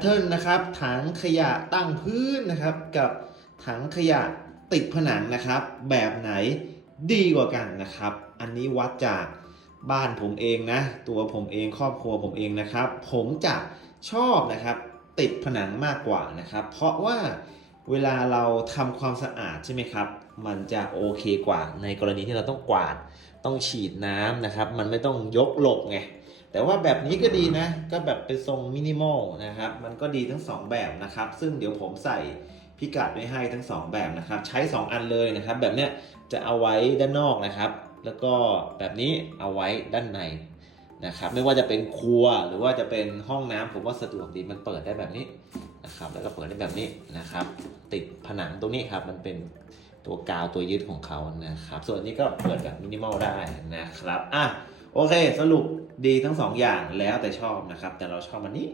เทิร์นนะครับถังขยะตั้งพื้นนะครับ กับถังขยะติดผนังนะครับ แบบไหนดีกว่ากันนะครับ อันนี้วัดจากบ้านผมเองนะ ตัวผมเองครอบครัวผมเองนะครับ ผมจะชอบนะครับ ติดผนังมากกว่านะครับ เพราะว่าเวลาเราทำความสะอาดใช่ไหมครับ มันจะโอเคกว่าในกรณีที่เราต้องกวาดต้องฉีดน้ำนะครับ มันไม่ต้องยกหลบไง แต่ว่าแบบนี้ก็ดีนะ ก็แบบเป็นทรงมินิมอลนะครับ มันก็ดีทั้งสองแบบนะครับ ซึ่งเดี๋ยวผมใส่พิกัดไว้ให้ทั้งสองแบบนะครับ ใช้ 2 อันเลยนะครับ แบบเนี้ยจะเอาไว้ด้านนอกนะครับ แล้วก็แบบนี้เอาไว้ด้านในนะครับ ไม่ว่าจะเป็นครัวหรือว่าจะเป็นห้องน้ำผมว่าสะดวกดี มันเปิดได้แบบนี้นะครับ แล้วก็เปิดได้แบบนี้นะครับ ติดผนังตรงนี้ครับ มันเป็นตัวกาวตัวยึดของเขานะครับ ส่วนนี้ก็เปิดแบบมินิมอลได้นะครับ อะ โอเค สรุปดีทั้งสองอย่างแล้วแต่ชอบนะครับ แต่เราชอบอันนี้